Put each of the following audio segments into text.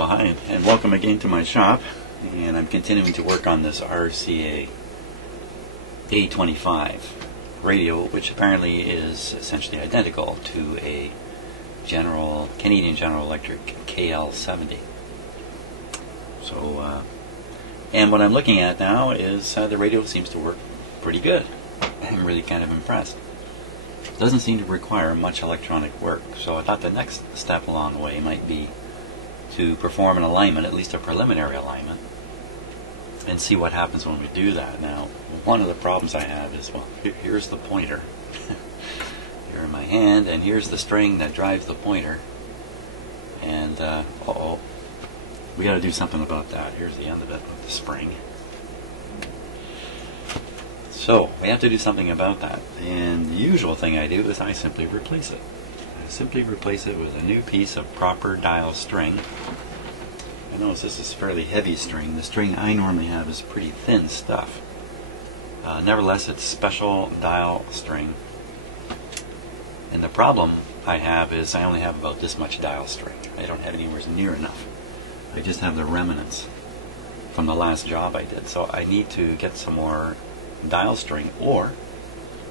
Well, hi, and welcome again to my shop. And I'm continuing to work on this RCA A25 radio, which apparently is essentially identical to a Canadian General Electric KL70. So, and what I'm looking at now is the radio seems to work pretty good. I'm really kind of impressed. It doesn't seem to require much electronic work, so I thought the next step along the way might be to perform an alignment, at least a preliminary alignment, and see what happens when we do that. Now, one of the problems I have is, well, here's the pointer here in my hand, and here's the string that drives the pointer, and we got to do something about that. Here's the end of it with the spring. So we have to do something about that, and the usual thing I do is I simply replace it. Simply replace it with a new piece of proper dial string. I notice this is fairly heavy string. The string I normally have is pretty thin stuff. Nevertheless, it's special dial string. And the problem I have is I only have about this much dial string. I don't have anywhere near enough. I just have the remnants from the last job I did. So I need to get some more dial string, or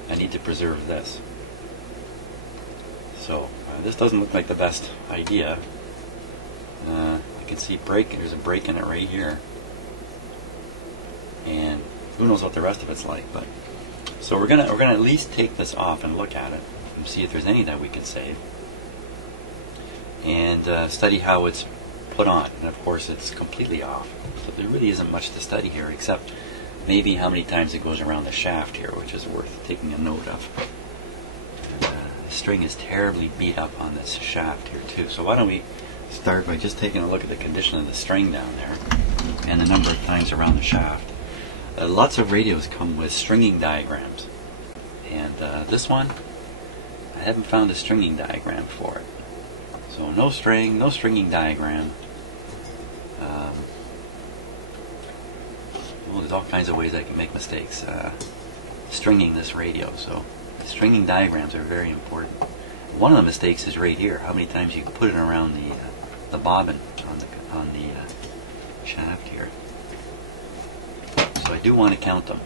I need to preserve this. So this doesn't look like the best idea. You can see there's a break in it right here, and who knows what the rest of it's like. But so we're gonna at least take this off and look at it and see if there's any that we can save, and study how it's put on. And of course, it's completely off, so there really isn't much to study here except maybe how many times it goes around the shaft here, which is worth taking a note of. The string is terribly beat up on this shaft here too. So why don't we start by just taking a look at the condition of the string down there and the number of times around the shaft. Lots of radios come with stringing diagrams, and this one, I haven't found a stringing diagram for it. So no stringing diagram. Well, there's all kinds of ways I can make mistakes stringing this radio, so stringing diagrams are very important. One of the mistakes is right here, how many times you put it around the bobbin on the shaft here. So I do want to count them.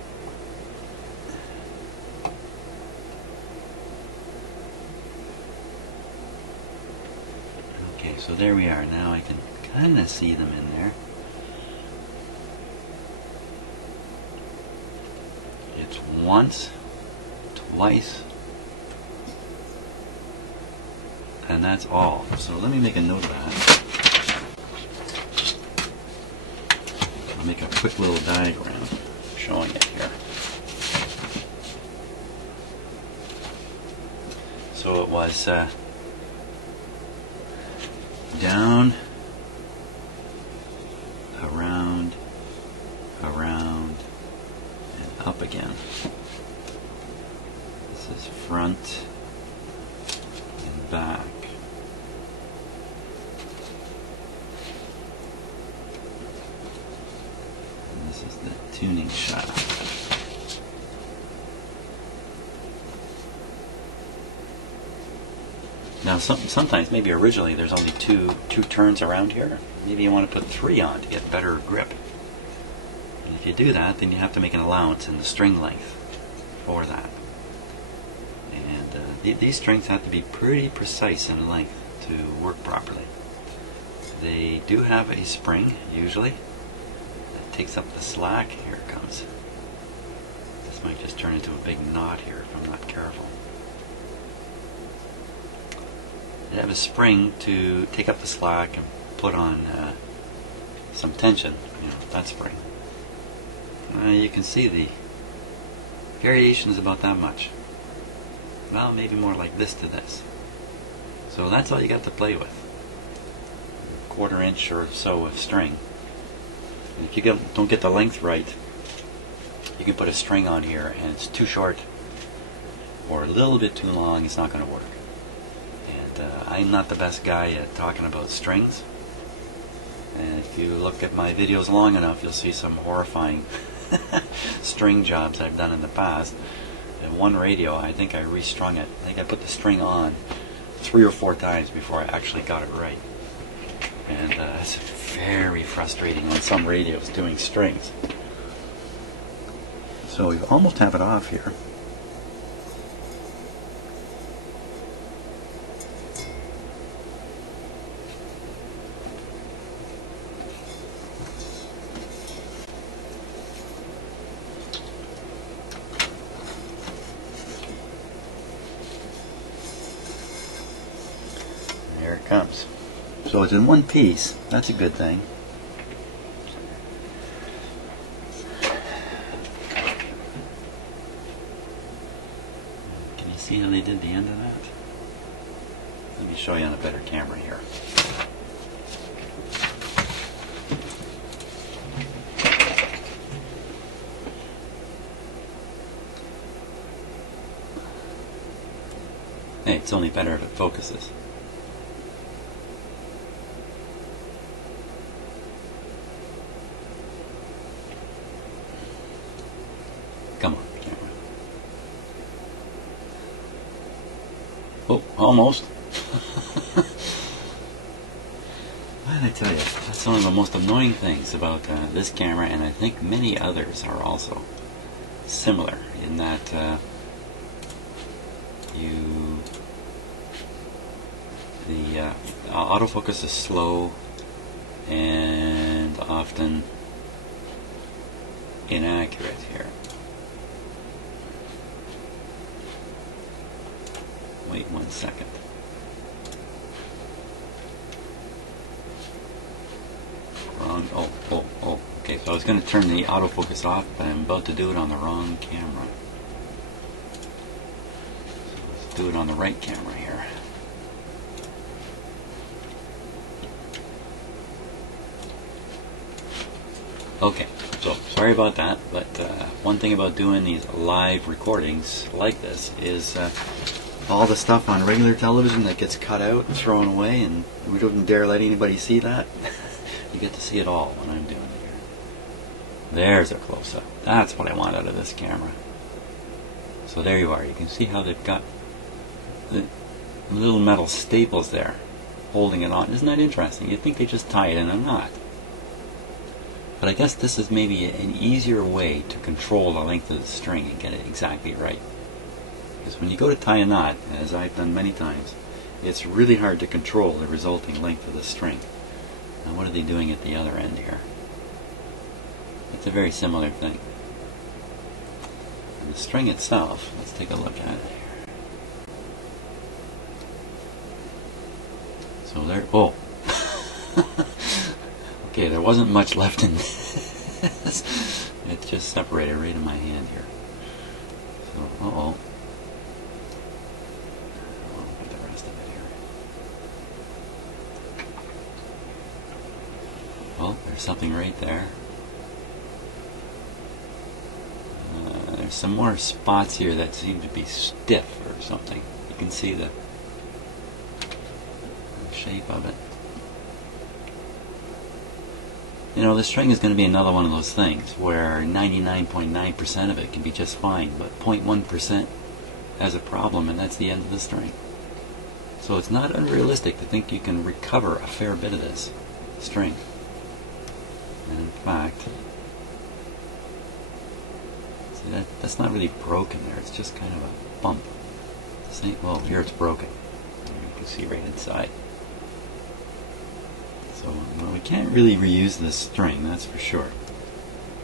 Okay, so there we are. Now I can kind of see them in there. It's once, twice, and that's all. So let me make a note of that. I'll make a quick little diagram showing it here. So it was down, around, and up again. This is front and back. And this is the tuning shaft. Now sometimes, maybe originally, there's only two turns around here. Maybe you want to put 3 on to get better grip. And if you do that, then you have to make an allowance in the string length for that. And these strings have to be pretty precise in length to work properly. They do have a spring, usually, that takes up the slack. Here it comes. This might just turn into a big knot here if I'm not careful. They have a spring to take up the slack and put on some tension, that spring. You can see the variation is about that much. Well, maybe more like this to this. So that's all you got to play with. 1/4 inch or so of string. And if you don't get the length right, you can put a string on here and it's too short or a little bit too long, it's not going to work. And I'm not the best guy at talking about strings. And if you look at my videos long enough, you'll see some horrifying string jobs I've done in the past. And one radio, I think I restrung it. I think I put the string on 3 or 4 times before I actually got it right. And it's very frustrating on some radios doing strings. So we almost have it off here. There it comes. So it's in one piece. That's a good thing. Can you see how they did the end of that? Let me show you on a better camera here. Hey, it's only better if it focuses. Come on, camera. Oh, almost. What did I tell you? That's one of the most annoying things about this camera, and I think many others are also similar in that the autofocus is slow and often inaccurate here. Wait 1 second. Wrong. Oh. Okay, so I was going to turn the autofocus off, but I'm about to do it on the wrong camera. So let's do it on the right camera here. Okay, so sorry about that, but one thing about doing these live recordings like this is all the stuff on regular television that gets cut out and thrown away, and we don't dare let anybody see that. You get to see it all when I'm doing it here. There's a close-up. That's what I want out of this camera. So there you are. You can see how they've got the little metal staples there holding it on. Isn't that interesting? You'd think they just tie it in, and not. But I guess this is maybe an easier way to control the length of the string and get it exactly right. Because when you go to tie a knot, as I've done many times, it's really hard to control the resulting length of the string. Now what are they doing at the other end here? It's a very similar thing. And the string itself, let's take a look at it here. So there, oh! Okay, there wasn't much left in this. It just separated right in my hand here. So, uh-oh. Look at the rest of it here. Well, there's something right there. There's some more spots here that seem to be stiff or something. You can see the shape of it. You know, the string is going to be another one of those things where 99.9% of it can be just fine, but 0.1% has a problem, and that's the end of the string. So it's not unrealistic to think you can recover a fair bit of this string. And in fact, see, that's not really broken there, it's just kind of a bump. See? Well, here it's broken. You can see right inside. So, well, we can't really reuse this string, that's for sure.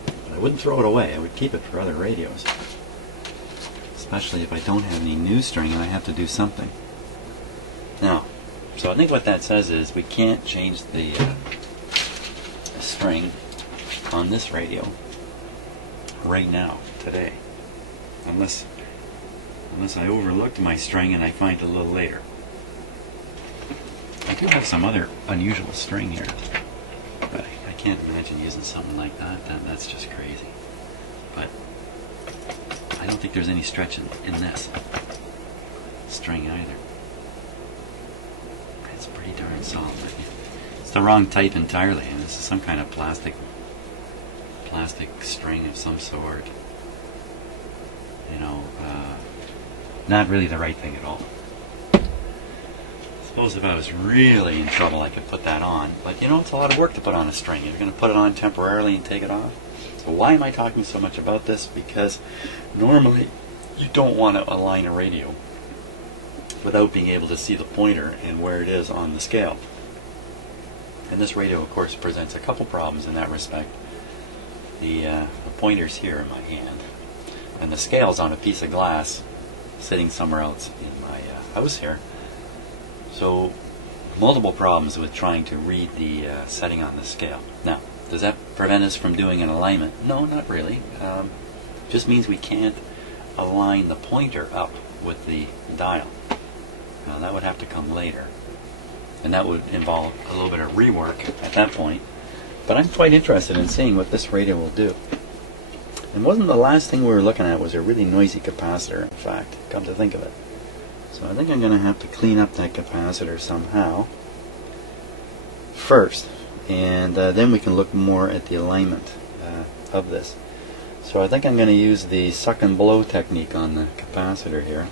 But I wouldn't throw it away, I would keep it for other radios. Especially if I don't have any new string and I have to do something. Now, so I think what that says is we can't change the string on this radio right now, today. Unless I overlooked my string and I find it a little later. I do have some other unusual string here, but I can't imagine using something like that. That's just crazy. But I don't think there's any stretch in this string either. It's pretty darn solid. It's the wrong type entirely, and this is some kind of plastic string of some sort. You know, not really the right thing at all. suppose if I was really in trouble, I could put that on. But you know, it's a lot of work to put on a string. You're going to put it on temporarily and take it off. So why am I talking so much about this? Because normally you don't want to align a radio without being able to see the pointer and where it is on the scale. And this radio, of course, presents a couple problems in that respect. The pointer's here in my hand, and the scale's on a piece of glass sitting somewhere else in my house here. So multiple problems with trying to read the setting on the scale. Now, does that prevent us from doing an alignment? No, not really. Just means we can't align the pointer up with the dial. Now that would have to come later, and that would involve a little bit of rework at that point. But I'm quite interested in seeing what this radio will do. And wasn't the last thing we were looking at was a really noisy capacitor, in fact, come to think of it. So I think I'm going to have to clean up that capacitor somehow first, and then we can look more at the alignment of this. So I think I'm going to use the suck and blow technique on the capacitor here.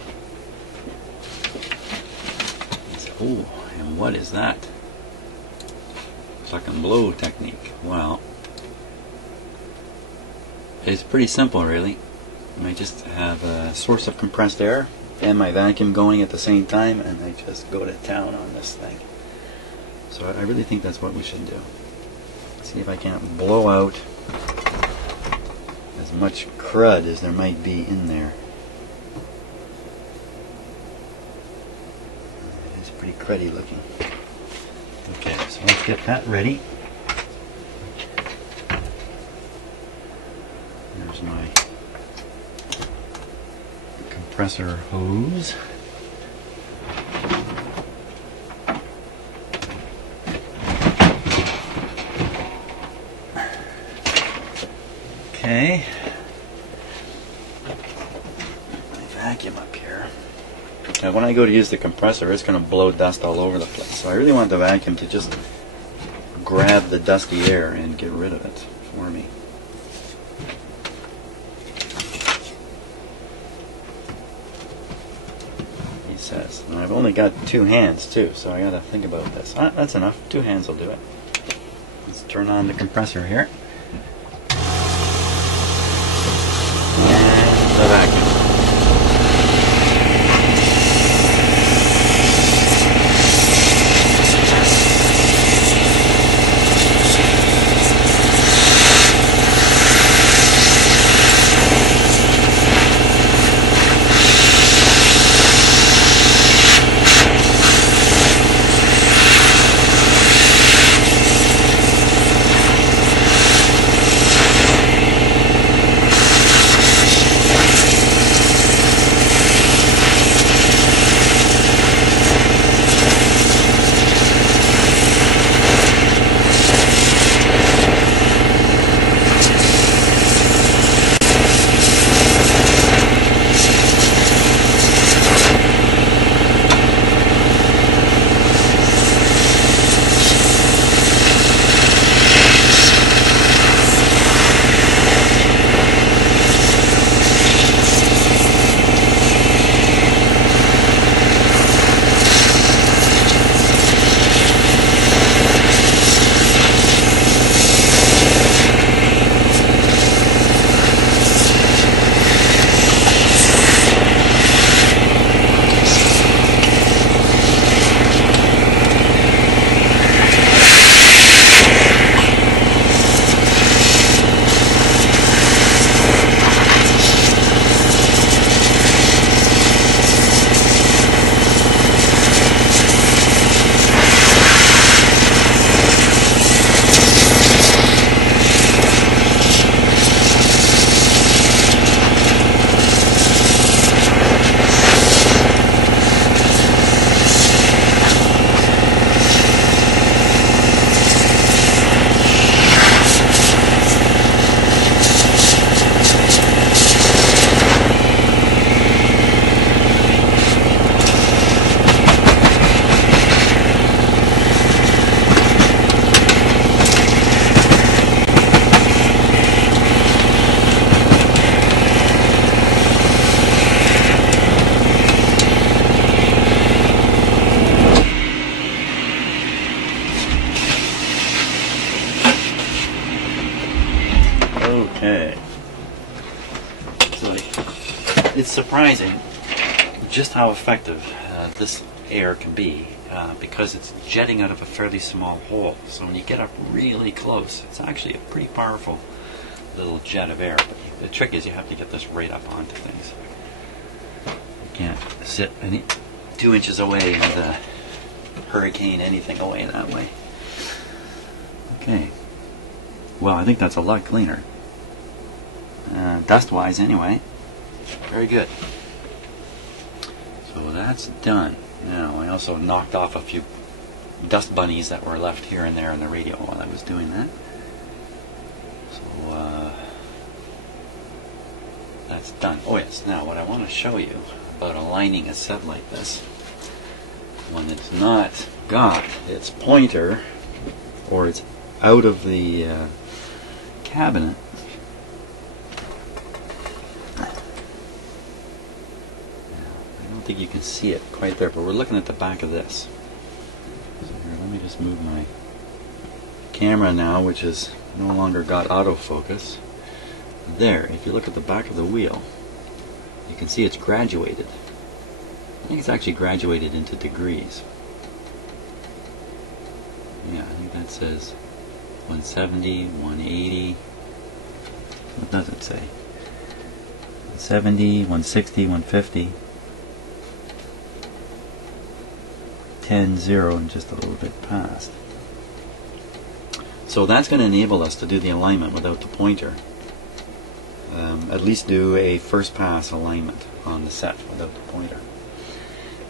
Oh, and what is that? Suck and blow technique. Well, it's pretty simple, really. I just have a source of compressed air and my vacuum going at the same time, and I just go to town on this thing. So I really think that's what we should do. See if I can't blow out as much crud as there might be in there. It's pretty cruddy looking. Okay, so let's get that ready. There's my compressor hose. Okay. My vacuum up here. Now when I go to use the compressor, it's going to blow dust all over the place. So I really want the vacuum to just grab the dusty air and get rid of it for me. He says. And I've only got 2 hands too, so I got to think about this. That's enough. 2 hands will do it. Let's turn on the compressor here. The vacuum. Okay. So it's surprising just how effective this air can be because it's jetting out of a fairly small hole. So when you get up really close, it's actually a pretty powerful little jet of air. But the trick is you have to get this right up onto things. You can't sit 2 inches away and hurricane anything away that way. Okay. Well, I think that's a lot cleaner. Dust-wise, anyway. Very good. So that's done. Now, I also knocked off a few dust bunnies that were left here and there on the radio while I was doing that. So, that's done. Oh yes, now what I want to show you about aligning a set like this, one that's not got its pointer, or it's out of the cabinet. I don't think you can see it quite there, but we're looking at the back of this. So here, let me just move my camera now, which is no longer got autofocus. There, if you look at the back of the wheel, you can see it's graduated. I think it's actually graduated into degrees. Yeah, I think that says 170, 180. What does it say? 170, 160, 150. 10, 0, and just a little bit past. So that's going to enable us to do the alignment without the pointer. At least do a first pass alignment on the set without the pointer.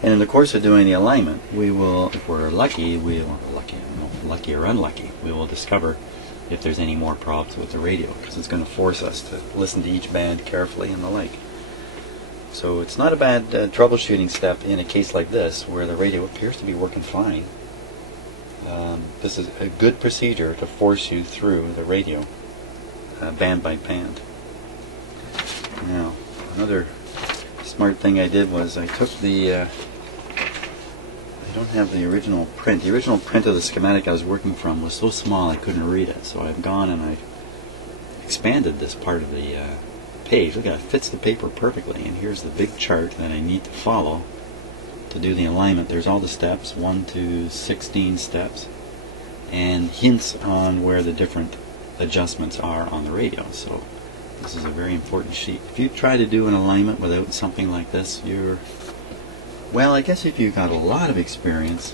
And in the course of doing the alignment, we will, if we're lucky, lucky or unlucky, we will discover if there's any more problems with the radio, because it's going to force us to listen to each band carefully and the like. So it's not a bad troubleshooting step in a case like this, where the radio appears to be working fine. This is a good procedure to force you through the radio, band by band. Now, another smart thing I did was I took the, I don't have the original print. The original print of the schematic I was working from was so small I couldn't read it. So I've gone and I've expanded this part of the page. Look at it, fits the paper perfectly. And here's the big chart that I need to follow to do the alignment. There's all the steps, 1 to 16 steps, and hints on where the different adjustments are on the radio. So this is a very important sheet. If you try to do an alignment without something like this, you're, well, I guess if you've got a lot of experience,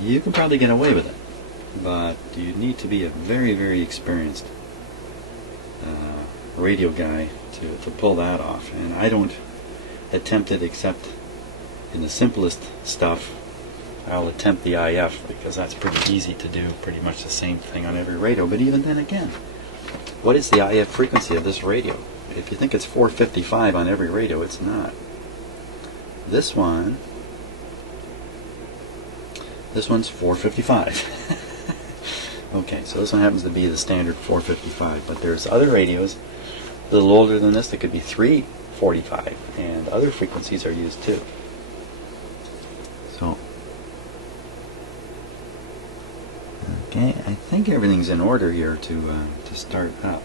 you can probably get away with it. But you need to be a very, very experienced radio guy to pull that off. And I don't attempt it except in the simplest stuff. I'll attempt the IF because that's pretty easy to do, pretty much the same thing on every radio. But even then again, what is the IF frequency of this radio? If you think it's 455 on every radio, it's not. This one's 455. Okay, so this one happens to be the standard 455, but there's other radios a little older than this that could be 345, and other frequencies are used too. So, okay, I think everything's in order here to start up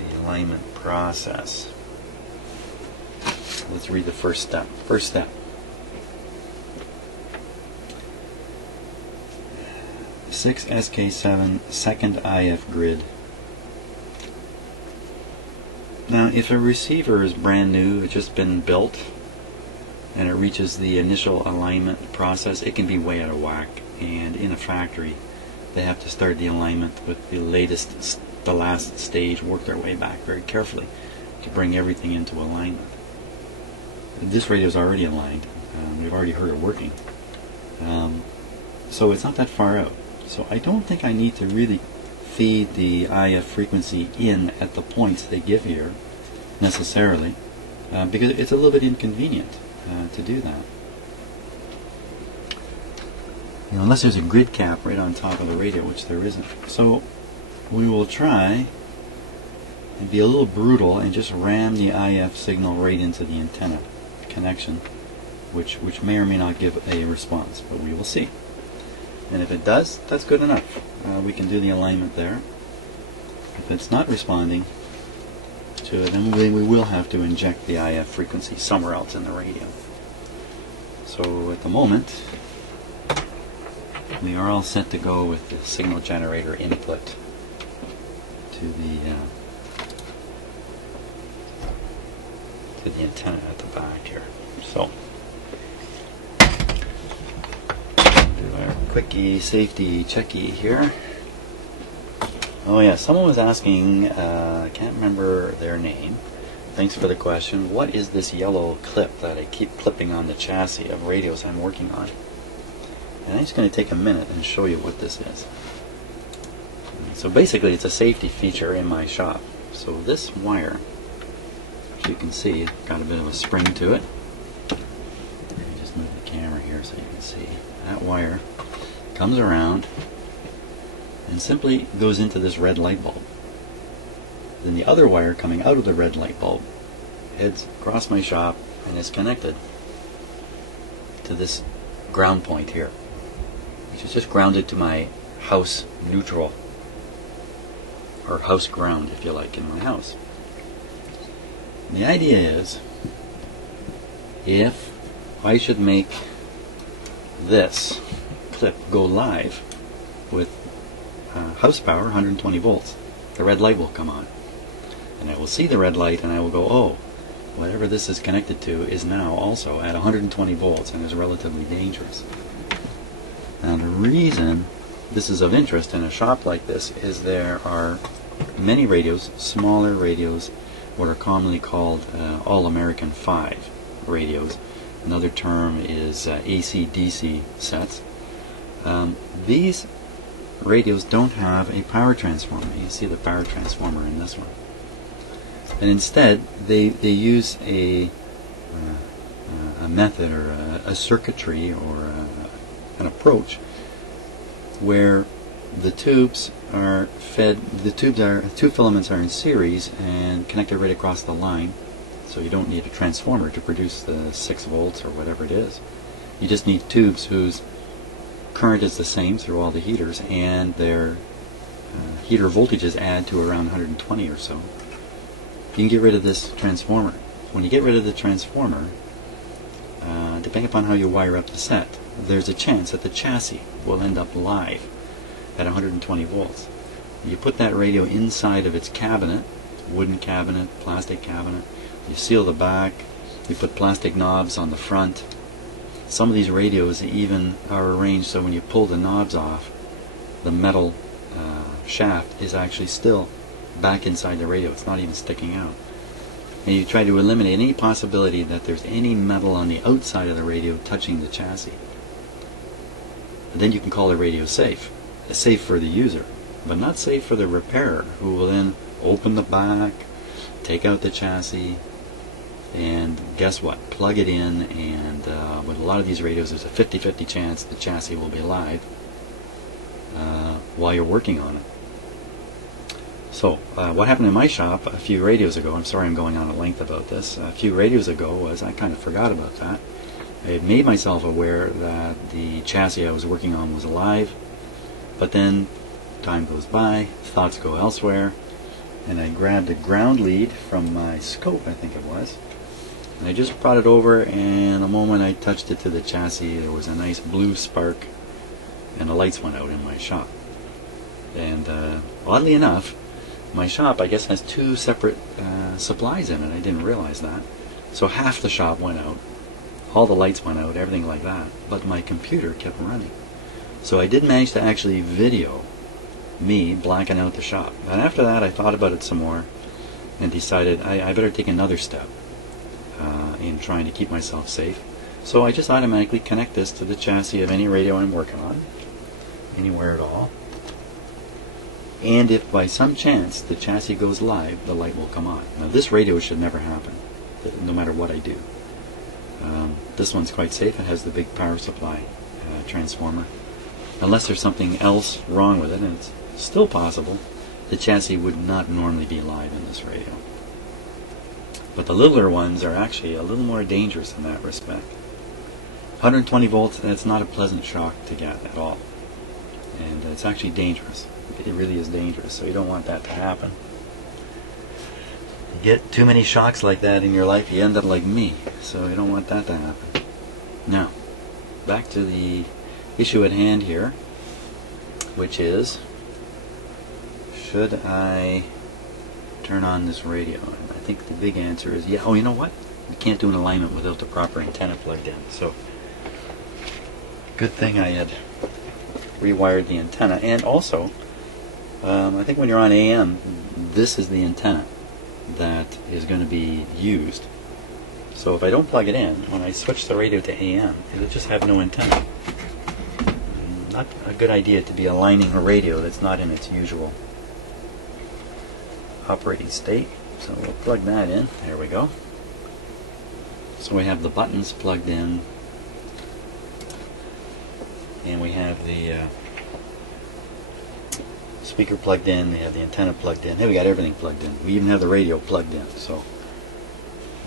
the alignment process. Let's read the first step. First step. Six SK7 second IF grid. Now, if a receiver is brand new, it's just been built, and it reaches the initial alignment process, it can be way out of whack. And in a factory, they have to start the alignment with the latest, the last stage, work their way back very carefully to bring everything into alignment. This radio is already aligned. We've already heard it working. So it's not that far out. So I don't think I need to really feed the IF frequency in at the points they give here, necessarily, because it's a little bit inconvenient to do that. You know, unless there's a grid cap right on top of the radio, which there isn't. So we will try and be a little brutal and just ram the IF signal right into the antenna connection, which may or may not give a response, but we will see. And if it does, that's good enough. We can do the alignment there. If it's not responding to it, then we will have to inject the IF frequency somewhere else in the radio. So at the moment, we are all set to go with the signal generator input to the antenna at the back here. So do our quickie safety checky here. Oh yeah, someone was asking, I can't remember their name. Thanks for the question. What is this yellow clip that I keep clipping on the chassis of radios I'm working on? And I'm just going to take a minute and show you what this is. So basically it's a safety feature in my shop. So this wire, as you can see, got a bit of a spring to it. Let me just move the camera here so you can see. That wire comes around and simply goes into this red light bulb. Then the other wire coming out of the red light bulb heads across my shop and is connected to this ground point here, which is just grounded to my house neutral, or house ground if you like, in my house. And the idea is, if I should make this clip go live with house power, 120 volts, the red light will come on. And I will see the red light and I will go, oh, whatever this is connected to is now also at 120 volts and is relatively dangerous. Now the reason this is of interest in a shop like this is there are many radios, smaller radios, what are commonly called All-American 5 radios. Another term is AC-DC sets. These radios don't have a power transformer. You see the power transformer in this one. And instead, they use a method or a circuitry or an approach where the tubes are fed, two filaments are in series and connected right across the line, so you don't need a transformer to produce the 6 volts or whatever it is. You just need tubes whose current is the same through all the heaters, and their heater voltages add to around 120 or so. You can get rid of this transformer. When you get rid of the transformer, depending upon how you wire up the set, there's a chance that the chassis will end up live at 120 volts. You put that radio inside of its cabinet, wooden cabinet, plastic cabinet, you seal the back, you put plastic knobs on the front. Some of these radios even are arranged so when you pull the knobs off, the metal shaft is actually still back inside the radio. It's not even sticking out. And you try to eliminate any possibility that there's any metal on the outside of the radio touching the chassis. And then you can call the radio safe. It's safe for the user, but not safe for the repairer, who will then open the back, take out the chassis, and guess what? Plug it in, and with a lot of these radios there's a 50-50 chance the chassis will be live while you're working on it. So what happened in my shop a few radios ago, I'm sorry I'm going on at length about this, a few radios ago was I kind of forgot about that. I had made myself aware that the chassis I was working on was alive, but then time goes by, thoughts go elsewhere, and I grabbed a ground lead from my scope, I think it was, and I just brought it over, and the moment I touched it to the chassis there was a nice blue spark and the lights went out in my shop. And oddly enough, my shop, I guess, has 2 separate supplies in it. I didn't realize that. So half the shop went out, all the lights went out, everything like that, but my computer kept running. So I did manage to actually video me blacking out the shop. And after that I thought about it some more and decided I better take another step in trying to keep myself safe. So I just automatically connect this to the chassis of any radio I'm working on, anywhere at all. And if by some chance the chassis goes live, the light will come on. Now this radio should never happen, no matter what I do. This one's quite safe. It has the big power supply transformer. Unless there's something else wrong with it, and it's still possible, the chassis would not normally be live in this radio. But the littler ones are actually a little more dangerous in that respect. 120 volts, that's not a pleasant shock to get at all. and it's actually dangerous. It really is dangerous, so you don't want that to happen. You get too many shocks like that in your life, you end up like me, so you don't want that to happen. Now, back to the issue at hand here, which is, should I turn on this radio? And I think the big answer is yeah. Oh, you know what? You can't do an alignment without the proper antenna plugged in, so good thing I had rewired the antenna. And also, I think when you're on AM, this is the antenna that is going to be used. So if I don't plug it in, when I switch the radio to AM, it'll just have no antenna. Not a good idea to be aligning a radio that's not in its usual operating state. So we'll plug that in. There we go. So we have the buttons plugged in, and we have the speaker plugged in, we have the antenna plugged in. Hey, we got everything plugged in. We even have the radio plugged in. So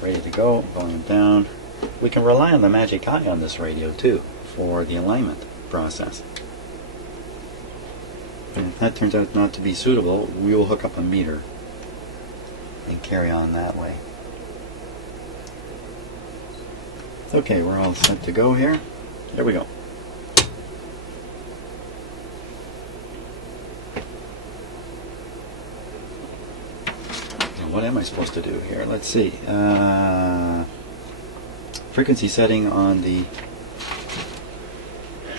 ready to go, volume down. We can rely on the magic eye on this radio too for the alignment process. And if that turns out not to be suitable, we will hook up a meter and carry on that way. Okay, we're all set to go here. There we go. What am I supposed to do here? Let's see. Frequency setting on the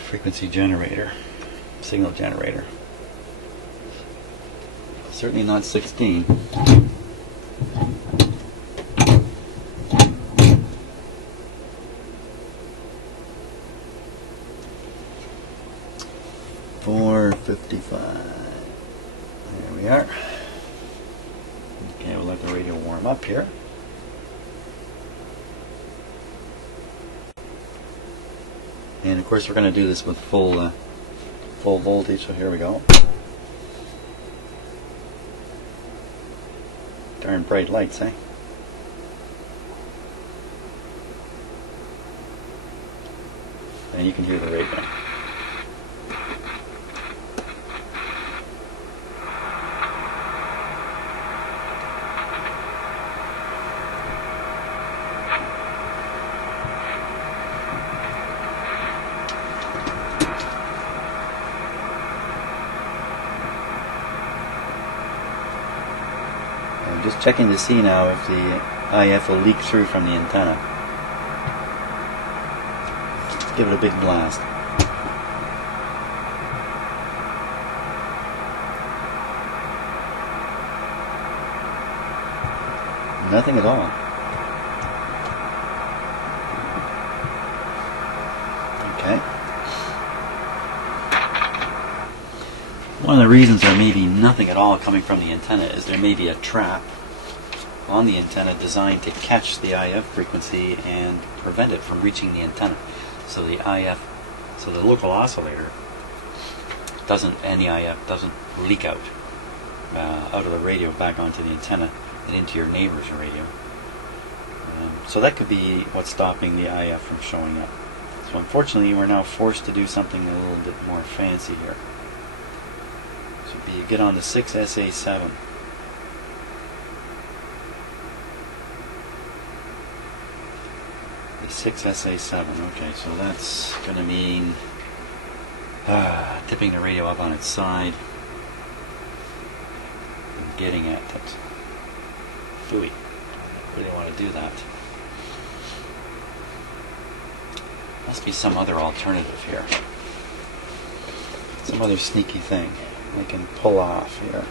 frequency generator, signal generator. Certainly not 16. $455. There we are. Okay, we'll let the radio warm up here. And of course we're going to do this with full voltage, so here we go. Darn bright lights, eh? And you can hear the radio. Just checking to see now if the IF will leak through from the antenna. Let's give it a big blast. Nothing at all. Okay. One of the reasons there may be nothing at all coming from the antenna is there may be a trap on the antenna designed to catch the IF frequency and prevent it from reaching the antenna. So the local oscillator and the IF doesn't leak out of the radio back onto the antenna and into your neighbor's radio. So that could be what's stopping the IF from showing up. So unfortunately we're now forced to do something a little bit more fancy here. So you get on the 6SA7. The 6SA7, okay, so that's going to mean tipping the radio up on its side and getting at it. Phooey. I really want to do that. Must be some other alternative here. Some other sneaky thing I can pull off here.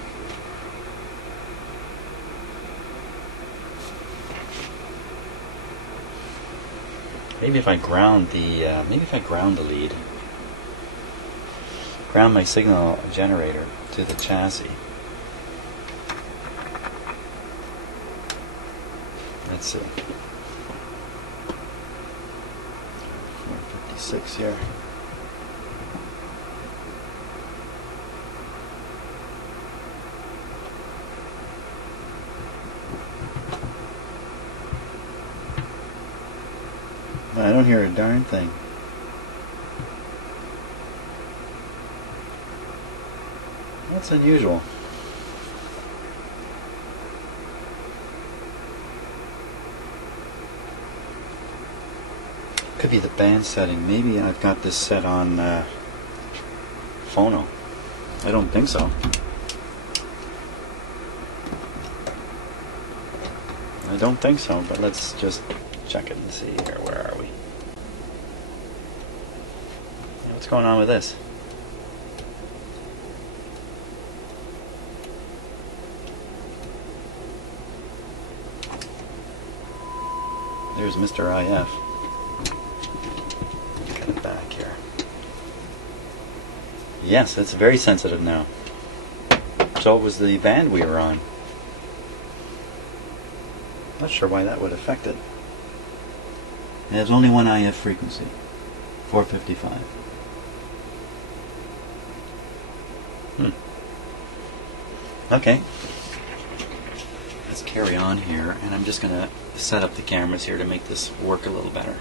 Maybe if I ground the lead, ground my signal generator to the chassis. Let's see. 456 here. I don't hear a darn thing. That's unusual. Could be the band setting. Maybe I've got this set on phono. I don't think so. I don't think so, but let's just check it and see here. Where are we? What's going on with this? There's Mr. IF. Get it back here. Yes, it's very sensitive now. So it was the band we were on. Not sure why that would affect it. There's only one IF frequency, 455. Okay. Let's carry on here, and I'm just going to set up the cameras here to make this work a little better.